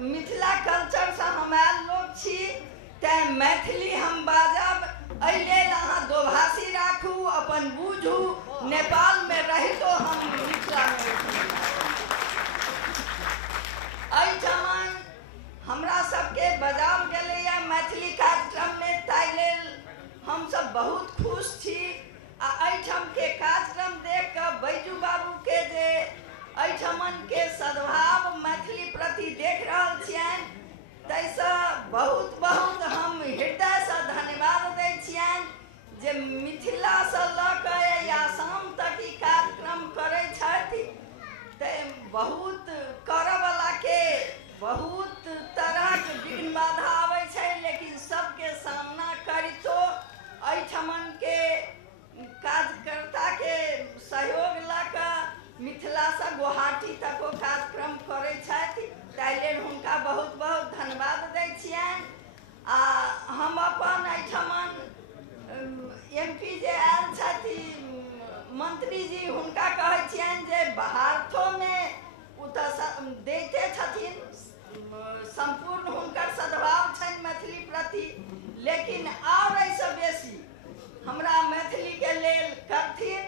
Mithila culture से हम oil लोग छी तैं मैथिली हम बाजब। एहि लेल अहाँ दोभाषी राखू, अपन बूझू। नेपाल में रहितो हम मिथिला में एहिठाम हमरा सबके बजाओल गेलैया मैथिली कार्यक्रम में, ताहि लेल हम सब बहुत खुश छी। आ एहिठाम के कार्यक्रम देख कऽ बैजू बाबू के जे एहिठमन के सद्भाव मैथिली प्रति देख रहल छियनि, ताहिसँ बहुत बहुत हम हृदय से धन्यवाद दै छियनि जे मिथिला से लऽ कऽ आसाम तक ई कार्यक्रम करै छथि। तऽ बहुत करऽवला के बहुत तरह के विघ्न बाधा आबै छै, लेकिन सबके सामना करितो एहिठमन के कार्यकर्ता के सहयोग लऽ कऽ मिथिला से गुवाहाटी तक ओ कार्यक्रम करै छथि। ताहि लेल हुनका बहुत बहुत धन्यवाद दै छियनि। आ हम अपन एहिठमन MP जे आयल छथि मंत्री जी, हुनका कहै छियनि जे भारतोमे ओ तऽ दैते छथिन, संपूर्ण हुनकर सद्भाव छनि मैथिली प्रति, लेकिन और एहिसँ बेसी हमरा मैथिली के लेल करथिन,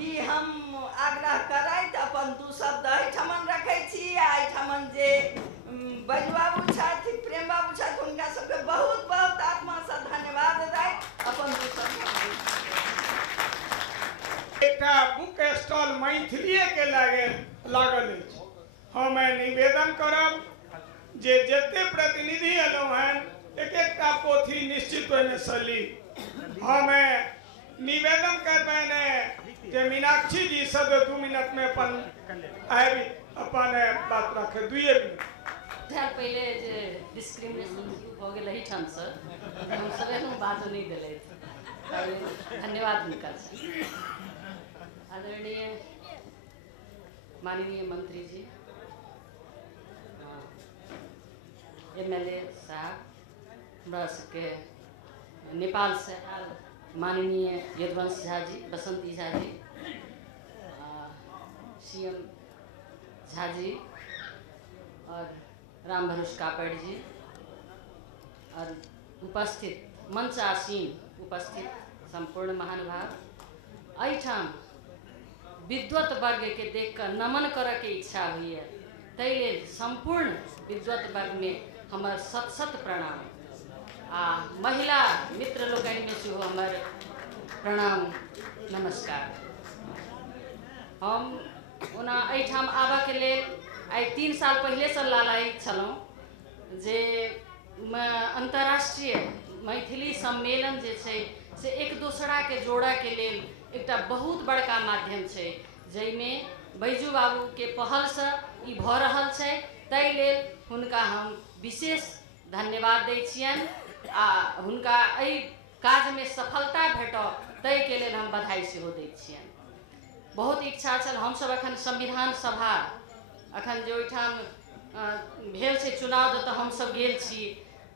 ई हम आग्रह करैत अपन दू शब्द एहिठमन रखै छी। आ एहिठमन जे बैजू बाबू छथि, प्रेम बाबू छथि, हुनका सबके बहुत बहुत आत्मा से धन्यवाद दैत अपन दू शब्द। एकटा बुक स्टॉल मैथिलीए के लागल अछि। हम निवेदन करब जे जते प्रतिनिधि एलहुँ हैं एक एकटा पोथी निश्चित ओहिमे से ली। हम निवेदन करबनि जे मीनाक्षी जी सब 2 मिनट में अपन बात रखे, 2 मिनट। पहले जे डिस्क्रिमिनेशन हो गए एहिठाम से हम सब बात नहीं दिले, धन्यवाद हुनका। आदरणीय माननीय मंत्री जी, MLA साहब, हमरा सबके नेपाल से आयल माननीय यदुवंश झा जी, बसंती झा जी, CM झा जी और राम भरोस कापड़ जी, और उपस्थित मंच आसीन उपस्थित संपूर्ण महानुभाव, एहिठाम विद्वत वर्ग के देख कर नमन करे के इच्छा हुई है। ताहि लेल संपूर्ण विद्वत वर्ग में हमर शत शत प्रणाम। आ महिला मित्र लोकनि में सेहो हमर प्रणाम नमस्कार। हम ओना एहिठाम आबऽ के लेल आई 3 साल पहले से लालायित छलहुँ जे अंतर्राष्ट्रीय मैथिली सम्मेलन जे छै से एक दूसरा के जोड़ऽ के लेल एकटा बहुत बड़का माध्यम छै, जाहिमे बैजू बाबू के पहल से ई भऽ रहल छै। ताहि लेल हुनका हम विशेष धन्यवाद दै छियनि आ हुनका एहि काज में सफलता भेटऽ ताहि के लेल हम बधाई सेहो दै छियनि। बहुत इच्छा छल, हम सब अखन संविधान सभा अखन जे ओहिठाम भेल छै चुनाव, जतऽ हम सब गेल छी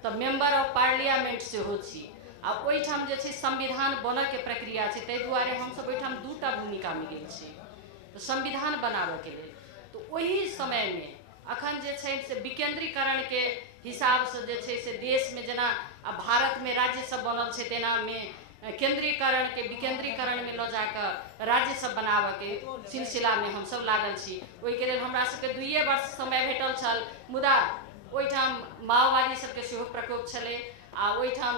तऽ मेंबर ऑफ पार्लियामेंट सेहो छी। आ ओहिठाम जे छै संविधान बनऽ के प्रक्रिया छै, ताहि दुआरे हम सब ओहिठाम 2टा भूमिका में गेल छी तो संविधान बनाबऽ के लेल। तो ओही समय में अखन जे छै से विकेंद्रीकरण के हिसाब से जे छै से देश में जेना भारत में राज्य सब बनल छै, तेना में केंद्रीकरण के विकेंद्रीकरण में लऽ जाकर राज्य सब बनाबऽ के सिलसिला में हम सब लागल छी। ओहि के लेल हमरा सबके 2 वर्ष समय भेटल छल, मुदा ओहिठाम माओवादी सबके सेहो प्रकोप छलै आ ओहिठाम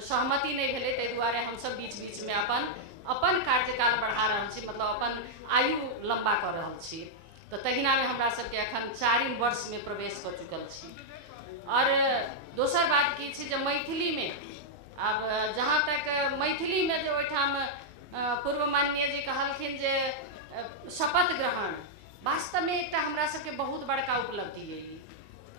सहमति नहीं भेलै। ताहि दुआरे हम सब बीच बीच में अपन कार्यकाल बढ़ा रहल छी, मतलब अपन आयु लंबा कर रहल छी। तो तहिना में हमरा सबके अखन 4म वर्ष में प्रवेश कर चुकल छी। और दोसर बात की छै जे मैथिली में अब जहाँ तक मैथिली में जो ओहिठाम पूर्व माननीय जी कहलखिन जे शपथ ग्रहण वास्तव में एक हमरा सबके बहुत बड़का उपलब्धि है।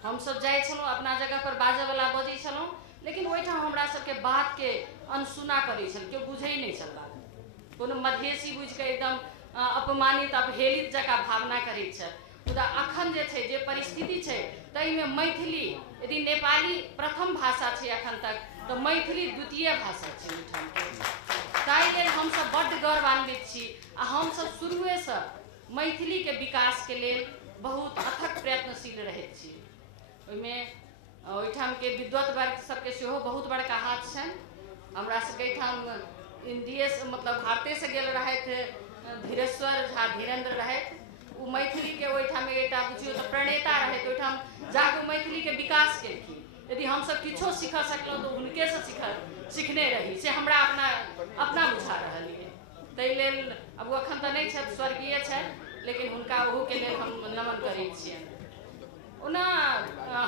हम सब जाय छलहुँ अपना जगह पर बाजै वाला बजै छलहुँ, लेकिन ओहिठाम हमरा सबके बात के अनसुना करै छल, केओ बुझै नहीं छल। कोनो मधेसी बुझ के एकदम अपमानित अपहेलित जकाँ भावना करै छै। मुदा अखन जे छै जे परिस्थिति छै ताहि में मैथिली यदि नेपाली प्रथम भाषा छै अखन तक, तो मैथिली द्वितीय भाषा छै ओहिठाम के। ताहि लेल हम सब बड्ड गौरवान्वित छी आ हम सब शुरुए से मैथिली के विकास के लेल बहुत अथक प्रयत्नशील रहैत छी। ओहिमे ओहिठाम के विद्वत वर्ग सबके सेहो बहुत बड़का हाथ छनि। हमरा सबके एहिठाम इंडिये मतलब भारते से गेल रहथि धीरेश्वर झा धीरेन्द्र रहथि, ओ मैथिली के ओहिठाम एकटा बुझियौ तऽ प्रणेता रहथि, ओहिठाम जाके मैथिली के विकास केलखिन। यदि हमसब किछो सीख सकलहुँ तऽ हुनके से सीखने रही, से हमरा अपना बुझा रहल है। ताहि लेल अब अखन तऽ नहीं छथि, स्वर्गीय छथि, लेकिन हुनका ओहूके लेल हम नमन करै छियनि। ओना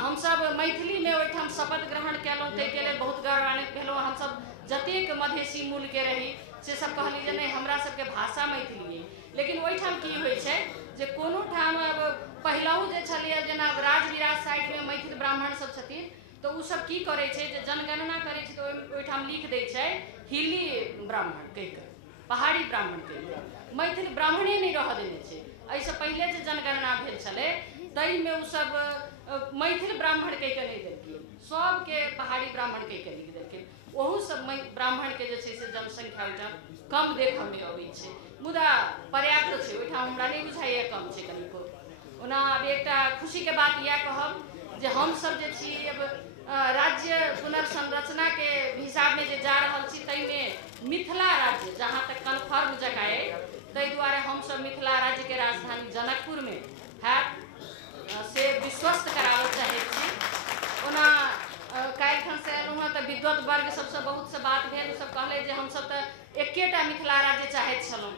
हमसब मैथिली में ओहिठाम शपथ ग्रहण केलहुँ, ताहिके लेल बहुत गौरवान्वित भेलहुँ। हमसब जतेक मधेसी मूल के रही से सब कहली जे नहीं हमरा सबके भाषा मैथिली है, लेकिन ओहिठाम की होइ छै जे कोनो ठाम अब पहिलहु जे छलियै जेना राज विराज साइड में मैथिल ब्राह्मण सब छथिन, तो उ सब की करे छै जे जनगणना करे छै तो ओहिठाम लिख दै छै हिली ब्राह्मण कहिके, पहाड़ी ब्राह्मण कहिके, मैथिल ब्राह्मणे नहीं रह देने छै। एहिसँ पहिले जे जनगणना भेल छलै ताहिमे उ सब मैथिल ब्राह्मण कहिके नहीं देलखिन, सबके पहाड़ी ब्राह्मण कहिके लिख देलखिन। ओहू सब ब्राह्मण के जे छै से जनसंख्या ओहिठाम कम देखऽ में अबै छै, मुदा पर्याप्त छै, ओहिठाम हमरा नहीं बुझाइए कम छै कनिको। ओना अब एकटा खुशी के बात इएह कहब जे हम सब जे छी अब राज्य पुनर्संरचना के हिसाब में जे जा रहल छी, ताहिमे मिथिला राज्य जहाँ तक कन्फर्म जगह है, ताहि दुआरे हम सब मिथिला राज्य के राजधानी जनकपुर में हैत से विश्वस्त कराबऽ चाहै छी। ओना काल्हिखन से एलहुँ हँ तऽ विद्वत वर्ग सबसे बहुत से बात भेल, सब कहले जे हमसब तऽ एकेटा मिथिला राज्य चाहैत छलहुँ,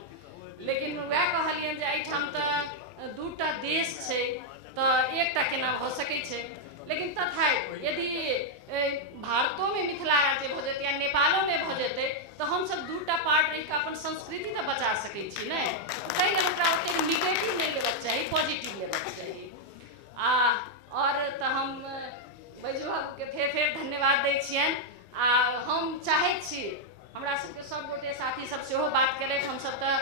लेकिन वएह कहलियनि जे एहिठाम तऽ दूटा देश छै तऽ एकटा केना भऽ सकै छै। लेकिन तथापि यदि भारतों में मिथिला राज्य भऽ जेतै या नेपालों में भऽ जेतै तऽ हमसब दूटा पार्ट रहि कऽ अपन संस्कृति तऽ बचा सकै छी ने। ताहि लेल ओकरा ओतेक निगेटिव नहीं लेबाक चाही, पॉजिटिव लेबाक चाही। और तऽ हम बैजू बाबू के फेर धन्यवाद दै छियनि। हम चाहै छी हमरा सबके सब गोटे साथी सब सेहो बात केलथि, हमसब तऽ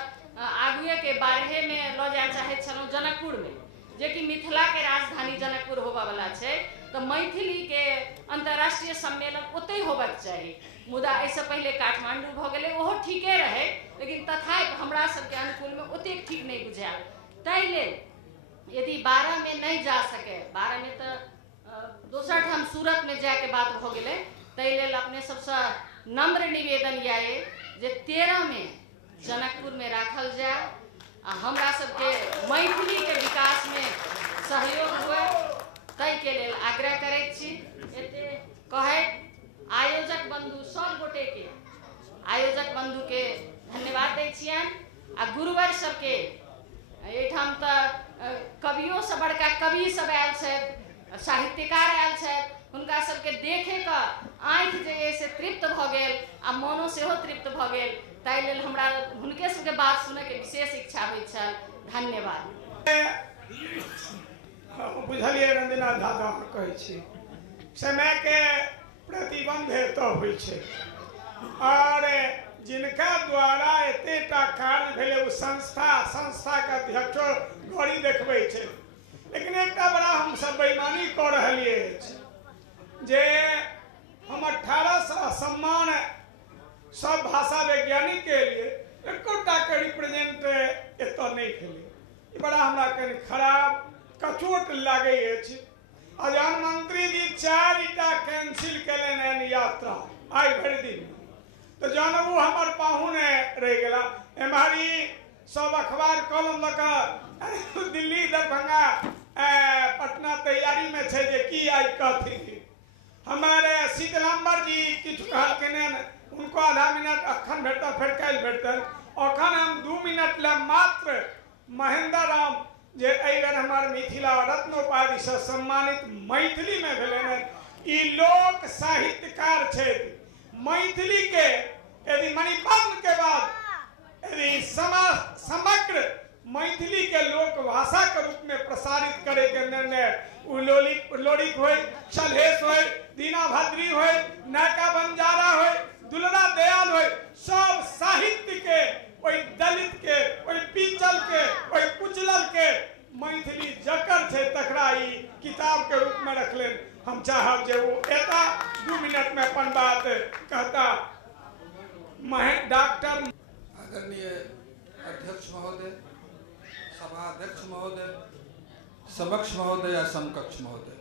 आगुए के बारहे में लऽ जाय चाहैत छलहुँ जनकपुर में, जे कि मिथिला के राजधानी जनकपुर होबऽ वाला छै, तऽ मैथिली के अंतर्राष्ट्रीय सम्मेलन ओतहि होबाक चाही। मुदा एहिसँ पहिले काठमांडू भऽ गेलै, ओहो ठीके रहे, लेकिन तथापि हमरा सबके अनुकूल में ओतेक ठीक नहीं बुझायल। ताहि लेल यदि 12 में नहीं जा सके, 12 में तो दोसर ठाम सूरत में जाए के बात भऽ गेलै, ताहि लेल अपने सबसे नम्र निवेदन यऽ जे 13 में जनकपुर में राखल जाए आ हमरा सबके मैथिली के विकास में सहयोग हुए, ताहि के लेल आग्रह करैत छी। एते कहैत आयोजक बंधु सब गोटे के आयोजक बंधु के धन्यवाद दै छियनि। आ गुरुवर सबके एहिठाम तऽ कवियों से बड़का कवि सब आयल छथि, साहित्यकार आयल छथि, हुनका सबके देखे कऽ आँखि जे से तृप्त भऽ गेल आ मनो सेहो तृप्त भऽ गेल। ताहि लेल हमरा हुनके सबके बात सुनै के विशेष इच्छा होइ छल। धन्यवाद। बुझलिए रंजना दादा कहै छी समय के प्रतिबंध तो होइ छै, और जिनका द्वारा एतेटा कार्य भेलै ओ संस्था के अध्यक्षो गड़ी देखबै छै, लेकिन एकटा बड़ा हम सब बेईमानी कऽ रहलिए जे हम 18 सम्मान सब भाषा वैज्ञानिक के लिए एकोटा के रिप्रेजेंट एतऽ नहीं भेलै। ई बड़ा हमरा कनि खराब कचोट लागै अछि। प्रधानमंत्री जी 4टा कैंसिल केलनि हन यात्रा आइ भरि दिन, तो जानबू हमर पाहुने रहि गेला। एम्हरी सब अखबार कॉलम लऽ कऽ दिल्ली दरभंगा पटना तैयारी में छै जे की आइ कहथिन। हमारे शीतलाम्बर जी किछु कहलखिन, उनको आधा मिनट अखन भेटता, फिर काल्हि भेटतनि। अखन हम 2 मिनट ले मात्र महेंद्र राम जे एहि बेर हमर मिथिला रत्नोपाधि से सम्मानित मैथिली में भेलनि। ई लोक साहित्यकार छथि। मैथिली के यदि मणिपद्म के बाद यदि समग्र मैथिली के लोक भाषा के रूप में प्रसारित करे के निर्णय लोरिक हो, सलहेश हो, दीना भद्री हो, नायका बंजारा हो, दुलरा दयाल हो, सब साहित्य के ओई दलित के, ओई पिछल के, ओई कुचलल के मैथिली जकर छे तकरा ई किताब के रूप में रखले। हम चाहब जे वो एता 2 मिनट में अपन बात कहता। डॉक्टर आदरणीय अध्यक्ष महोदय, सभाध्यक्ष महोदय, समक्ष महोदय या समकक्ष महोदय,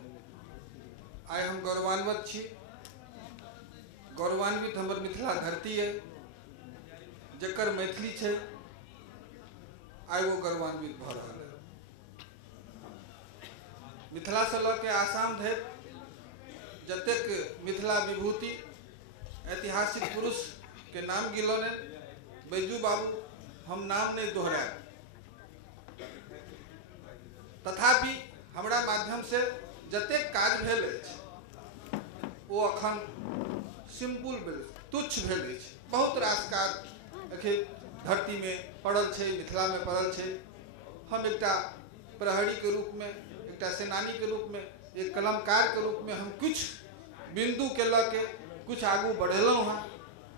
आइ हम गौरवान्वित छी। गौरवान्वित हमर मिथिला धरती है, जकर मैथिली छै, आइ वो गौरवान्वित भ रहल है। मिथिला से लऽ के आसाम धरि जतेक मिथिला विभूति ऐतिहासिक पुरुष के नाम गिनौने, बैजू बाबू हम नाम नहीं दोहराएब, तथापि हमरा माध्यम से जतेक काज भेल अछि वो अखन सिंपल भेल, तुच्छ भेल अछि। बहुत रास काज अखन धरती में पड़ल छै, मिथिला में पड़ल छै। हम एकटा प्रहरी के रूप में, एकटा सेनानी के रूप में, एक कलमकार के रूप में हम कुछ बिंदु के लऽ के कुछ आगू बढ़ेलहुँ हैं।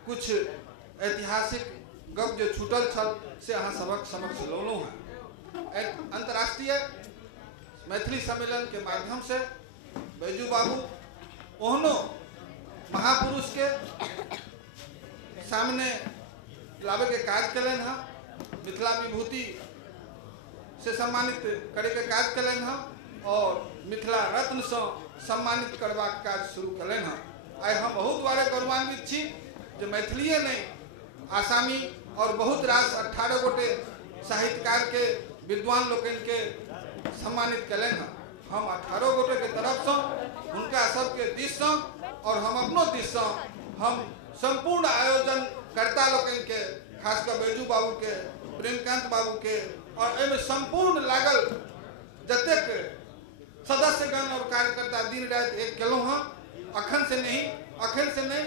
कुछ ऐतिहासिक गप जो छूटल छल से अहाँ सबक समक्ष लौलहुँ हैं। अंतर्राष्ट्रीय मैथिली सम्मेलन के माध्यम से बैजू बाबू ओहनो महापुरुष के सामने लावे के काज कलन हैं, मिथिला विभूति से सम्मानित करे के काज कलन हैं और मिथिला रत्न से सम्मानित करबाक काज शुरू कलन हैं। आइ हम बहुत बारे गौरवान्वित छी जे मैथिलीए नहीं, आसामी और बहुत रास 18 गोटे साहित्यकार के विद्वान लोकन के सम्मानित कलन हैं। हम 18 गोटे के तरफ से उनका सबके दिश से और हम अपनो दिश से हम संपूर्ण आयोजन कर्ता लोकन के, खासकर बैजू बाबू के, प्रेमकांत बाबू के और एमे संपूर्ण लागल जतेक सदस्यगण और कार्यकर्ता दिन रात एक केलहुँ हैं। अखन से नहीं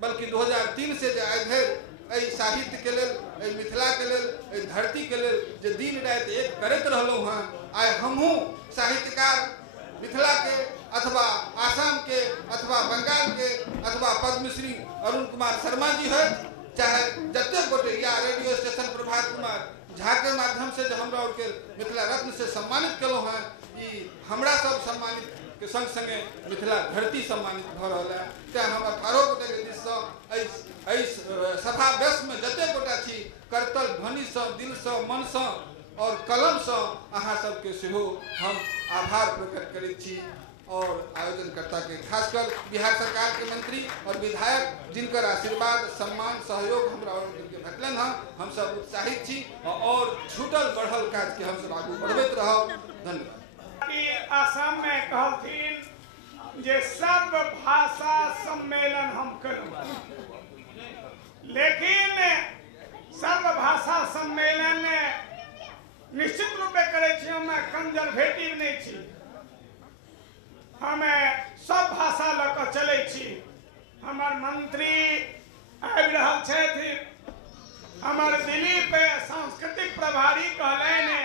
बल्कि 2003 से जे आइ धरि साहित्य के लेल, मिथिला के लेल, धरती के लेल जे दिन रात एक करैत रहलहुँ हैं। आइ हमहूँ साहित्यकार मिथिला के अथवा आसाम के अथवा बंगाल के अथवा पद्मश्री अरुण कुमार शर्मा जी है, चाहे जतेक गोटे या रेडियो स्टेशन प्रभात कुमार झा के माध्यम से जो हमरा और के मिथिला रत्न से सम्मानित केलहुँ हैं, ई हमरा सब सम्मानित के संग संगे मिथिला धरती सम्मानित भ रहा है। तें हम 18 गोटे के दिश से सभा व्यस्त में जतेक गोटा छी करतल ध्वनि से, दिल से, मन से और कलम से अहाँ सबके सेहो हम आभार प्रकट करैत छी। और आयोजनकर्ता के, खासकर बिहार सरकार के मंत्री और विधायक जिनकर आशीर्वाद, सम्मान, सहयोग हमरा भेटलन हैं, हम सब उत्साहित छी और छूटल बढ़ल काज के हम सब आगू बढ़बैत रहब। धन्यवाद। आसाम में कहलथिन जे सब भाषा सम्मेलन हम करूँ, लेकिन सब भाषा सम्मेलन निश्चित रूपे करे छी, हम कंजर्वेटिव नहीं छी। हमें सब भाषा लऽ चले छी। हमार मंत्री आबि रहल छथि, हमार दिलीप सांस्कृतिक प्रभारी कहलनि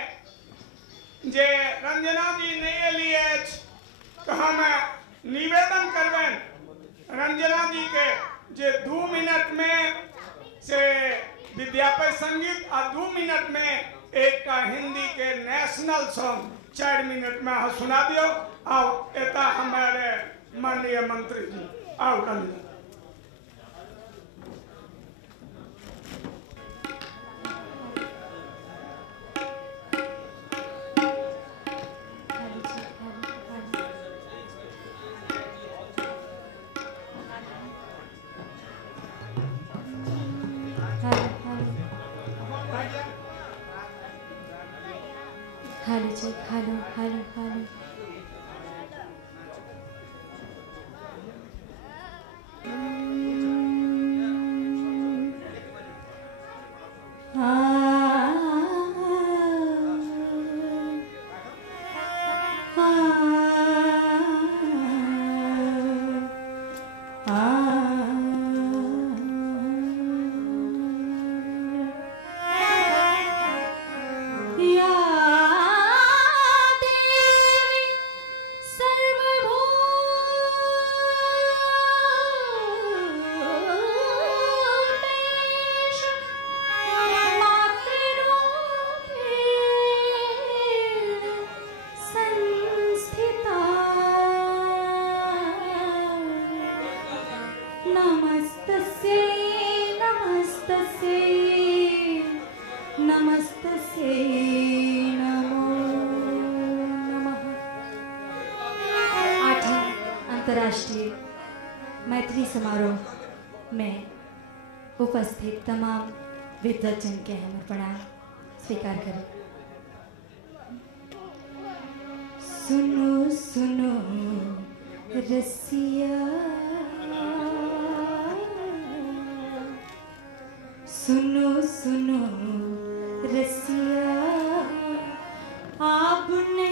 जे रंजना जी नहीं एलिए तो हम निवेदन करबनि रंजना जी के जे 2 मिनट में से विद्यापति संगीत और 2 मिनट में एक हिंदी के नेशनल सॉन्ग 4 मिनट में हम सुना दियो। आओ एता हमारे माननीय मंत्री जी, आओ रंजना। हेलो अंतर्राष्ट्रीय मैथिली समारोह में उपस्थित तमाम विद्वजन के हमर प्रणाम स्वीकार करें। सुनो सुनो रसिया, सुनो सुनो रसिया, आपने